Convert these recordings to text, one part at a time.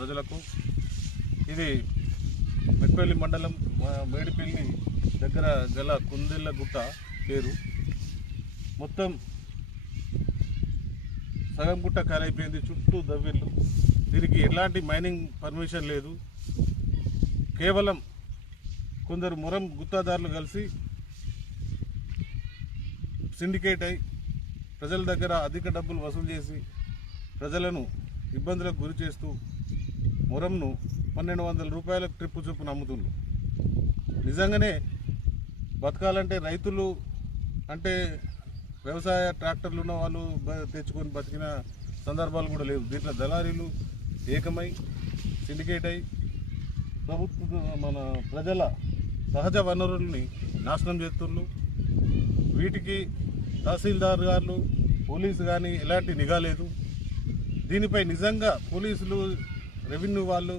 ప్రజలకు. ఇది మెట్పల్లి మండలం మేడిపల్లి దగ్గర గల కుందెళ్ళ గుట్ట పేరు. మొత్తం సగం గుట్ట ఖాళైపోయింది, చుట్టూ దవ్విళ్ళు. దీనికి ఎలాంటి మైనింగ్ పర్మిషన్ లేదు. కేవలం కొందరు మురం గుత్తాదారులు కలిసి సిండికేట్ అయి ప్రజల దగ్గర అధిక డబ్బులు వసూలు చేసి ప్రజలను ఇబ్బందులకు గురి చేస్తూ మురంను 1200 రూపాయలకు ట్రిప్పు చొప్పున అమ్ముతుండ్రు. నిజంగానే బతకాలంటే రైతులు అంటే వ్యవసాయ ట్రాక్టర్లు ఉన్న వాళ్ళు తెచ్చుకొని బతికిన సందర్భాలు కూడా లేవు. దీంట్లో దళారీలు ఏకమై సిండికేట్ అయి మన ప్రజల సహజ వనరుల్ని నాశనం చేస్తున్నారు. వీటికి తహసీల్దార్ గారు, పోలీసు కానీ ఎలాంటి నిఘా లేదు. దీనిపై నిజంగా పోలీసులు, రెవెన్యూ వాళ్ళు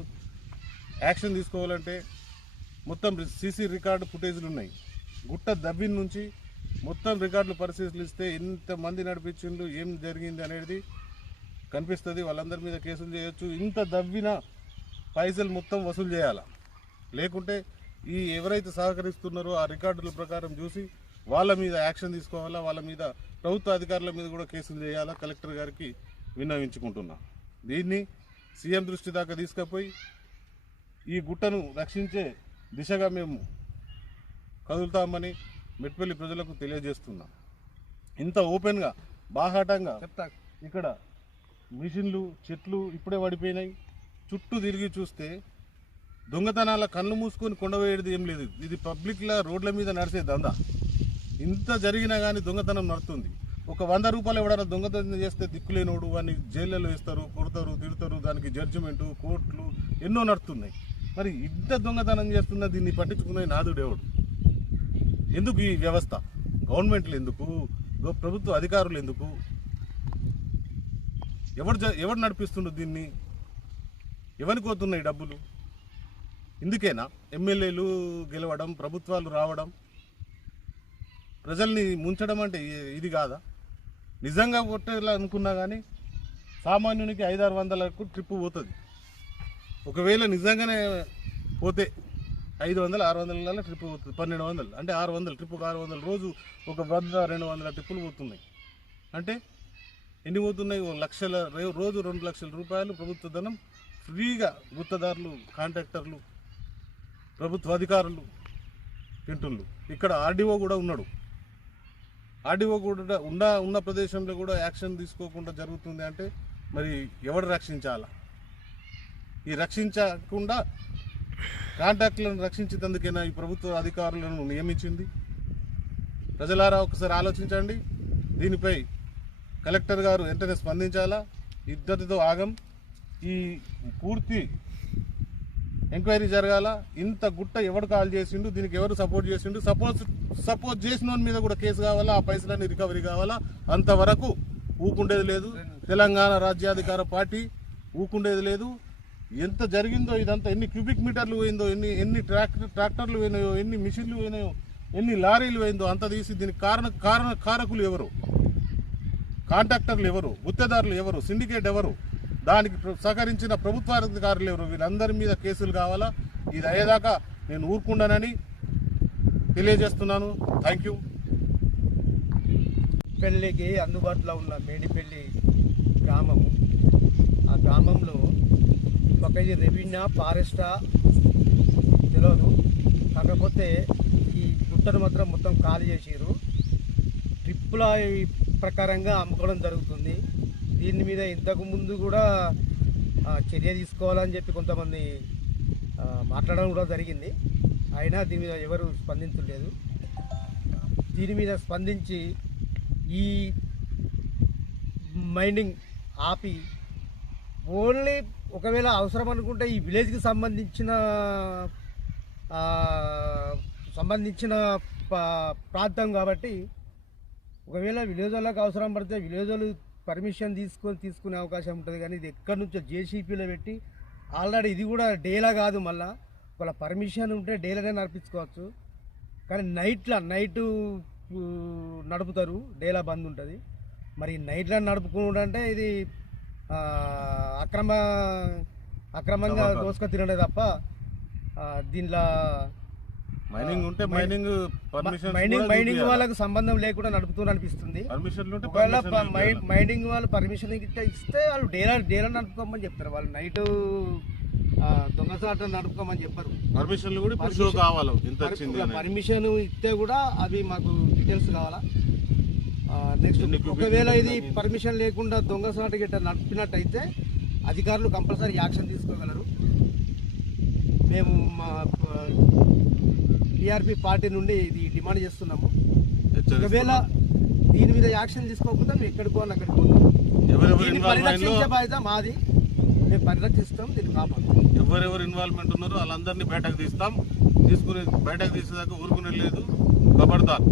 యాక్షన్ తీసుకోవాలంటే మొత్తం సీసీ రికార్డు ఫుటేజ్లు ఉన్నాయి. గుట్ట దవ్విన నుంచి మొత్తం రికార్డులు పరిశీలిస్తే ఎంతమంది నడిపించిండ్రు, ఏం జరిగింది అనేది కనిపిస్తుంది. వాళ్ళందరి మీద కేసులు చేయొచ్చు. ఇంత దవ్విన పైసలు మొత్తం వసూలు చేయాలా, లేకుంటే ఈ ఎవరైతే సహకరిస్తున్నారో ఆ రికార్డుల ప్రకారం చూసి వాళ్ళ మీద యాక్షన్ తీసుకోవాలా. వాళ్ళ మీద ప్రభుత్వ అధికారుల మీద కూడా కేసులు చేయాలా. కలెక్టర్ గారికి విన్నవించుకుంటున్నా. దీన్ని సీఎం దృష్టి దాకా తీసుకుపోయి ఈ గుట్టను రక్షించే దిశగా మేము కదులుతామని మెట్పల్లి ప్రజలకు తెలియజేస్తున్నాం. ఇంత ఓపెన్గా బాహాటంగా ఇక్కడ మిషన్లు, చెట్లు ఇప్పుడే పడిపోయినాయి. చుట్టూ తిరిగి చూస్తే దొంగతనాల కళ్ళు మూసుకొని కొండవేయడం ఏం లేదు. ఇది పబ్లిక్లా రోడ్ల మీద నడిచే దందా. ఇంత జరిగినా కానీ దొంగతనం నడుతుంది. ఒక 100 రూపాయలు ఎవడైనా దొంగతనం చేస్తే దిక్కులేనోడు వాడిని జైళ్ళలో వేస్తారు, కొడతారు, తిడతారు. దానికి జడ్జిమెంటు, కోర్టులు ఎన్నో నడుస్తున్నాయి. మరి ఇంత దొంగతనం చేస్తున్నా దీన్ని పట్టించుకునే నాదుడేవాడు? ఎందుకు ఈ వ్యవస్థ? గవర్నమెంట్లు ఎందుకు? ప్రభుత్వ అధికారులు ఎందుకు? ఎవరు నడిపిస్తుండ్రు దీన్ని? ఎవరికి పోతున్నాయి డబ్బులు? ఇందుకేనా ఎమ్మెల్యేలు గెలవడం, ప్రభుత్వాలు రావడం, ప్రజల్ని ముంచడం అంటే ఇది కాదా? నిజంగా కొట్టేలా అనుకున్నా కానీ సామాన్యునికి 500-600లకు ట్రిప్పు పోతుంది. ఒకవేళ నిజంగానే పోతే 500-600 ట్రిప్పు పోతుంది. 1200 అంటే 600 ట్రిప్పుకు 600 రోజు ఒక 100-200 ట్రిప్పులు పోతున్నాయి. అంటే ఎన్ని పోతున్నాయి? రోజు 2 లక్షల రూపాయలు ప్రభుత్వ ధనం ఫ్రీగా గుత్తదారులు, కాంట్రాక్టర్లు, ప్రభుత్వ అధికారులు తింటున్నారు. ఇక్కడ ఆర్డీఓ కూడా ఉన్నాడు. ఆర్డీఓ కూడా ఉన్న ప్రదేశంలో కూడా యాక్షన్ తీసుకోకుండా జరుగుతుంది. అంటే మరి ఎవరు రక్షించాలా? ఈ రక్షించకుండా కాంట్రాక్టులను రక్షించేందుకైనా ఈ ప్రభుత్వ అధికారులను నియమించింది. ప్రజలారా ఒకసారి ఆలోచించండి. దీనిపై కలెక్టర్ గారు వెంటనే స్పందించాలా. ఇద్దరితో ఆగం. ఈ పూర్తి ఎంక్వైరీ జరగాల. ఇంత గుట్ట ఎవరు కాల్ చేసిండు, దీనికి ఎవరు సపోర్ట్ చేసిండు, సపోర్ట్ చేసిన మీద కూడా కేసు కావాలా, ఆ పైసలన్నీ రికవరీ కావాలా. అంతవరకు ఊకుండేది లేదు. తెలంగాణ రాజ్యాధికార పార్టీ ఊకుండేది లేదు. ఎంత జరిగిందో ఇదంతా, ఎన్ని క్యూబిక్ మీటర్లు పోయిందో, ఎన్ని ట్రాక్టర్లు పోయినాయో, ఎన్ని మిషన్లు పోయినాయో, ఎన్ని లారీలు పోయిందో అంత తీసి దీనికి కారకులు ఎవరు? కాంట్రాక్టర్లు ఎవరు? గుత్తేదారులు ఎవరు? సిండికేట్ ఎవరు? దానికి సహకరించిన ప్రభుత్వాధికారులు ఎవరు? వీళ్ళందరి మీద కేసులు కావాలా. ఇది అయ్యేదాకా నేను ఊరుకుండానని తెలియజేస్తున్నాను. Thank you. పెళ్ళికి అందుబాటులో ఉన్న మేడిపల్లి గ్రామము, ఆ గ్రామంలో ఒక ఇది రెవెన్యూ ఫారెస్టా తెలియదు. కాకపోతే ఈ గుట్టను మాత్రం మొత్తం ఖాళీ చేసారు. ట్రిప్పుల ప్రకారంగా అమ్ముకోవడం జరుగుతుంది. దీని మీద ఇంతకు ముందు కూడా చర్య తీసుకోవాలని చెప్పి కొంతమంది మాట్లాడడం కూడా జరిగింది. అయినా దీని మీద ఎవరు స్పందించలేదు. దీని మీద స్పందించి ఈ మైనింగ్ ఆపి ఓన్లీ ఒకవేళ అవసరం అనుకుంటే ఈ విలేజ్కి సంబంధించిన ప్రాంతం కాబట్టి ఒకవేళ విలేజ్ వాళ్ళకి అవసరం పడితే విలేజ్ వాళ్ళు పర్మిషన్ తీసుకునే అవకాశం ఉంటుంది. కానీ ఇది ఎక్కడి నుంచో జేసీపీలో పెట్టి ఆల్రెడీ ఇది కూడా డేలా కాదు, మళ్ళీ ఒకవేళ పర్మిషన్ ఉంటే డేలానే నడిపించుకోవచ్చు. కానీ నైటు నడుపుతారు, డేలా బంద్ ఉంటుంది. మరి నైట్లో నడుపుకుంటే ఇది అక్రమ అక్రమంగా చమకాలు. దోసుక తినడే తప్ప దీనిలో మైనింగ్ ఉంటే మైనింగ్ పర్మిషన్ మైనింగ్ వాళ్ళకు సంబంధం లేకుండా నడుపుతూ అనిపిస్తుంది. పర్మిషన్లు ఉంటే ఒకవేళ permission మైనింగ్ వాళ్ళు పర్మిషన్ ఇస్తే వాళ్ళు డేలా నడుపుకోమని చెప్తారు. వాళ్ళు నైట్ దొంగసాట నడుపుకోమని చెప్పారు. పర్మిషన్లు కూడా ఇప్పుడు షో కావాలి ఎంత వచ్చింది అనేది. పర్మిషన్ ఇస్తే కూడా అవి మాకు డీటెయిల్స్ కావాలా. నెక్స్ట్ ఒకవేళ ఇది పర్మిషన్ లేకుండా దొంగసాట గిట్ట నడిపినట్టయితే అధికారులు కంపల్సరీ యాక్షన్ తీసుకోగలరు. మేము మా టీఆర్పీ పార్టీ నుండి ఇది డిమాండ్ చేస్తున్నాము. ఒకవేళ దీని మీద యాక్షన్ తీసుకోకుండా మేము ఎక్కడికి పోవాలి అక్కడికి పోతాం. ఎవరెవరు దీన్ని ఇన్వాల్వ్మెంట్ పరిరక్షించే బాధ్యత మాది. మేము పరిరక్షిస్తాం, దీన్ని కాపాడుతాం. ఎవరెవరు ఇన్వాల్వ్మెంట్ ఉన్నారో వాళ్ళందరినీ బయటకు తీస్తాం. తీసుకుని బయటకు తీసేదాకా ఊరుకునే లేదు. ఖబర్దార్.